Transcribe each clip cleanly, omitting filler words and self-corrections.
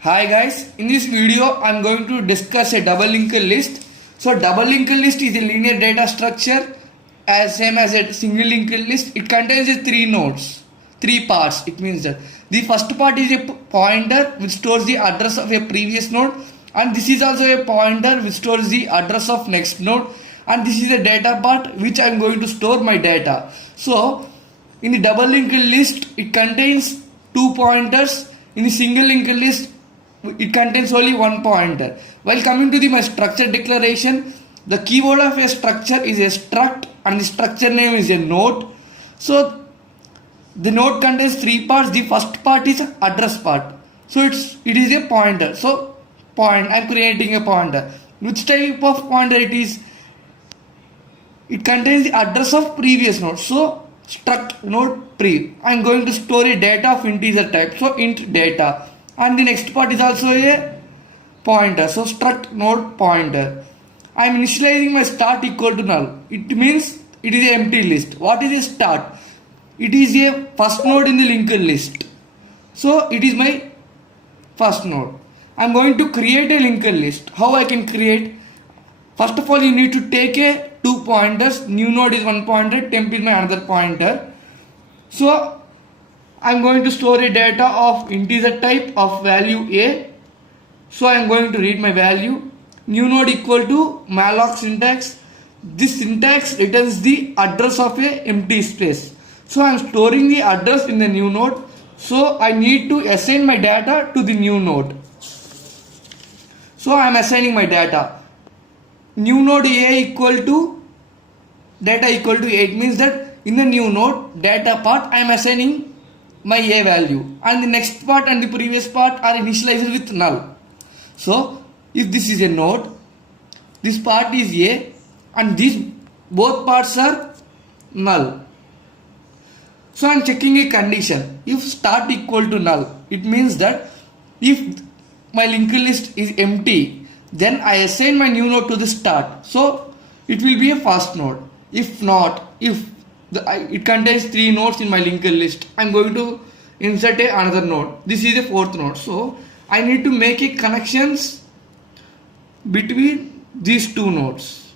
Hi guys, in this video I'm going to discuss a double linked list. So double linked list is a linear data structure as same as a single linked list. It contains three nodes, three parts. It means that the first part is a pointer which stores the address of a previous node, and this is also a pointer which stores the address of next node, and this is a data part which I'm going to store my data. So in the double linked list it contains two pointers. In the single linked list it contains only one pointer. While coming to my structure declaration, the keyword of a structure is a struct and the structure name is a node. So the node contains three parts. The first part is address part. So it is a pointer. So I'm creating a pointer. Which type of pointer it is? It contains the address of previous node. So struct node pre. I'm going to store a data of integer type. So int data. And the next part is also a pointer. So struct node pointer. I am initializing my start equal to null. It means it is an empty list. What is a start? It is a first node in the linked list. So it is my first node. I am going to create a linked list. How I can create? First of all, you need to take a two pointers. New node is one pointer, temp is my another pointer. So I am going to store a data of integer type of value a. So I am going to read my value. New node equal to malloc syntax. This syntax returns the address of a empty space. So I am storing the address in the new node. So I need to assign my data to the new node. So I am assigning my data. New node a equal to data equal to a. It means that in the new node data part I am assigning my a value, and the next part and the previous part are initialized with null. So if this is a node, this part is a and these both parts are null. So I am checking a condition. If start equal to null, it means that if my linked list is empty, then I assign my new node to the start. So it will be a first node. If not, if it contains three nodes in my linked list, I am going to insert another node. This is the fourth node. So I need to make a connections between these two nodes.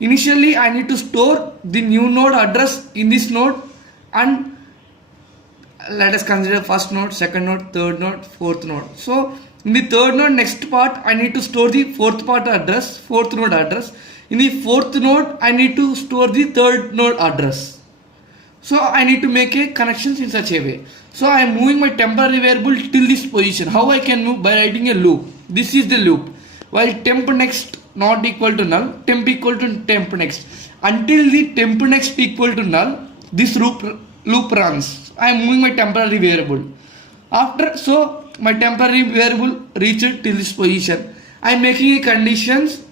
Initially I need to store the new node address in this node, and let us consider first node, second node, third node, fourth node. So in the third node next part I need to store the fourth part address, fourth node address. In the fourth node I need to store the third node address. So I need to make a connections in such a way. So I am moving my temporary variable till this position. How I can move? By writing a loop. This is the loop. While temp next not equal to null, temp equal to temp next. Until the temp next equal to null, this loop runs. I am moving my temporary variable. After, so my temporary variable reached till this position. I am making a conditions.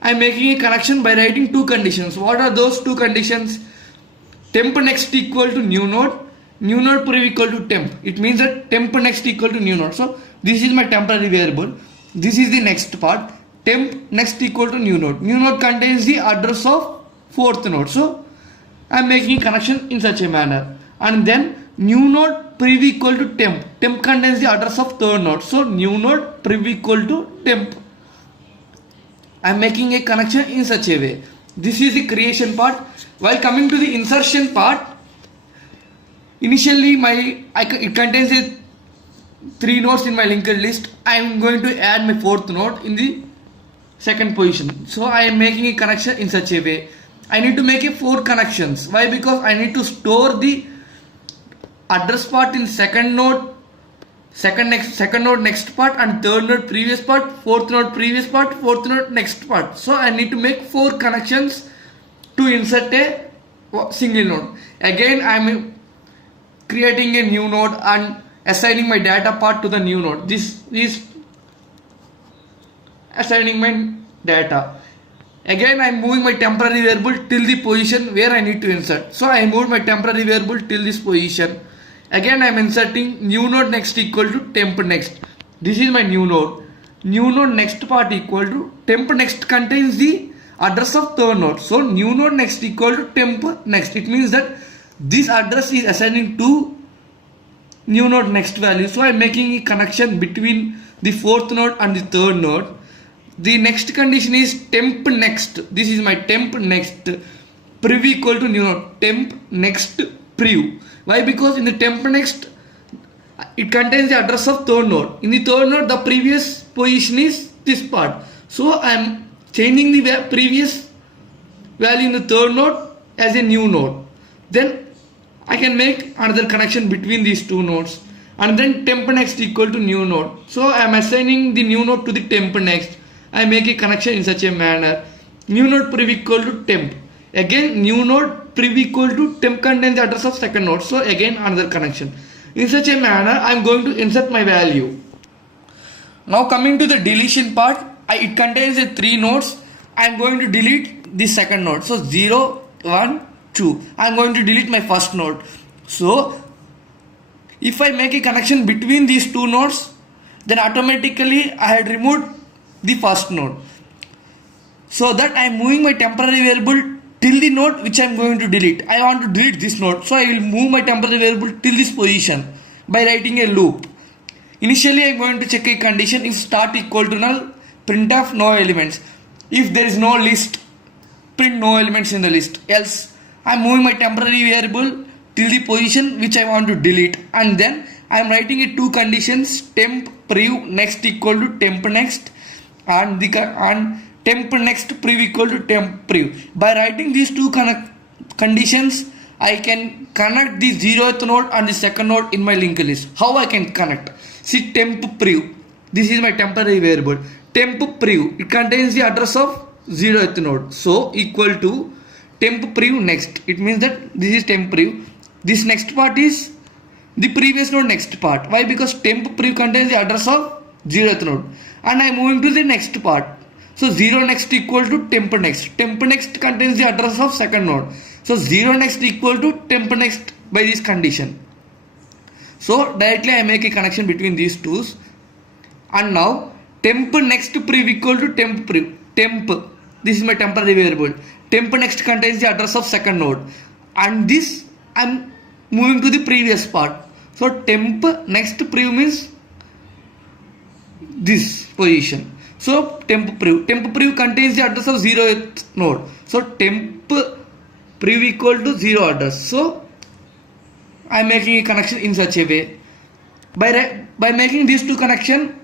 I am making a connection by writing two conditions. What are those two conditions? Temp next equal to new node pre equal to temp. It means that temp next equal to new node. So this is my temporary variable. This is the next part. Temp next equal to new node. New node contains the address of fourth node. So I am making a connection in such a manner. And then new node pre equal to temp. Temp contains the address of third node. So new node pre equal to temp. I am making a connection in such a way. This is the creation part. While coming to the insertion part, initially it contains three nodes in my linked list. I am going to add my fourth node in the second position. So I am making a connection in such a way. I need to make a four connections. Why? Because I need to store the address part in second node, second node next part, and third node previous part, fourth node previous part, fourth node next part. So I need to make four connections to insert a single node. Again I am creating a new node and assigning my data part to the new node. This is assigning my data. Again I am moving my temporary variable till the position where I need to insert. So I moved my temporary variable till this position. Again I am inserting new node next equal to temp next. This is my new node. New node next part equal to temp next contains the address of third node. So new node next equal to temp next. It means that this address is assigning to new node next value. So I'm making a connection between the fourth node and the third node. The next condition is temp next. This is my temp next prev equal to new node. Temp next prev. Why? Because in the temp next it contains the address of third node. In the third node the previous position is this part. So I am changing the previous value in the third node as a new node. Then I can make another connection between these two nodes, and then temp next equal to new node. So I am assigning the new node to the temp next. I make a connection in such a manner. New node prev equal to temp. Again new node prev equal to temp contains the address of second node. So again another connection. In such a manner I am going to insert my value. Now coming to the deletion part, it contains the three nodes. I am going to delete the second node. So 0, 1, 2. I am going to delete my first node. So if I make a connection between these two nodes, then automatically I had removed the first node. So that I am moving my temporary variable till the node which I am going to delete. I want to delete this node, so I will move my temporary variable till this position by writing a loop. Initially I am going to check a condition. If start equal to null, printf no elements. If there is no list, print no elements in the list. Else I am moving my temporary variable till the position which I want to delete, and then I am writing a two conditions: temp prev next equal to temp next, and temp next prev equal to temp prev. By writing these two conditions, I can connect the 0th node and the second node in my linked list. How I can connect? See, temp prev. This is my temporary variable. Temp prev. It contains the address of 0th node. So equal to temp prev next. It means that this is temp prev. This next part is the previous node next part. Why? Because temp prev contains the address of 0th node. And I am moving to the next part. So 0 next equal to temp next. Temp next contains the address of second node. So 0 next equal to temp next by this condition. So directly I make a connection between these two. And now temp next prev equal to temp prev. Temp. This is my temporary variable. Temp next contains the address of second node. And this I am moving to the previous part. So temp next prev means this position. So temp prev contains the address of 0th node. So temp prev equal to 0 address. So I am making a connection in such a way. By making these two connection,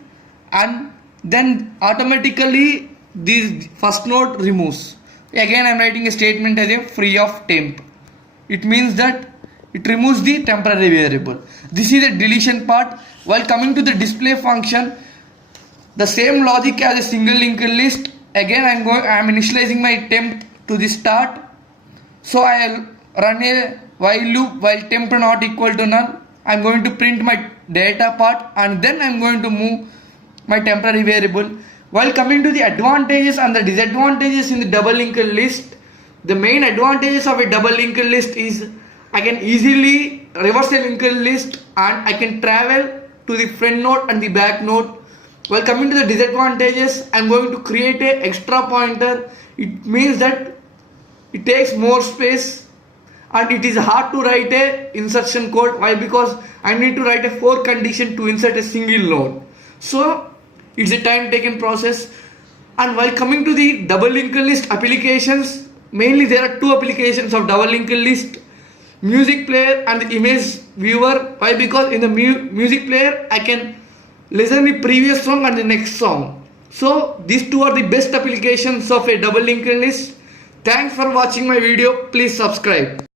and then automatically this first node removes. Again I am writing a statement as a free of temp. It means that it removes the temporary variable. This is the deletion part. While coming to the display function, the same logic as a single linked list. Again I am initializing my temp to the start. So I will run a while loop while temp not equal to null. I am going to print my data part, and then I am going to move my temporary variable. While coming to the advantages and the disadvantages in the double linked list, the main advantages of a double linked list is I can easily reverse a linked list, and I can travel to the front node and the back node. While coming to the disadvantages, I am going to create a extra pointer. It means that it takes more space and it is hard to write a insertion code. Why? Because I need to write a for condition to insert a single node. So it's a time taken process. And while coming to the double linked list applications, mainly there are two applications of double linked list: music player and the image viewer. Why? Because in the music player I can listen the previous song and the next song. So these two are the best applications of a double linked list. Thanks for watching my video. Please subscribe.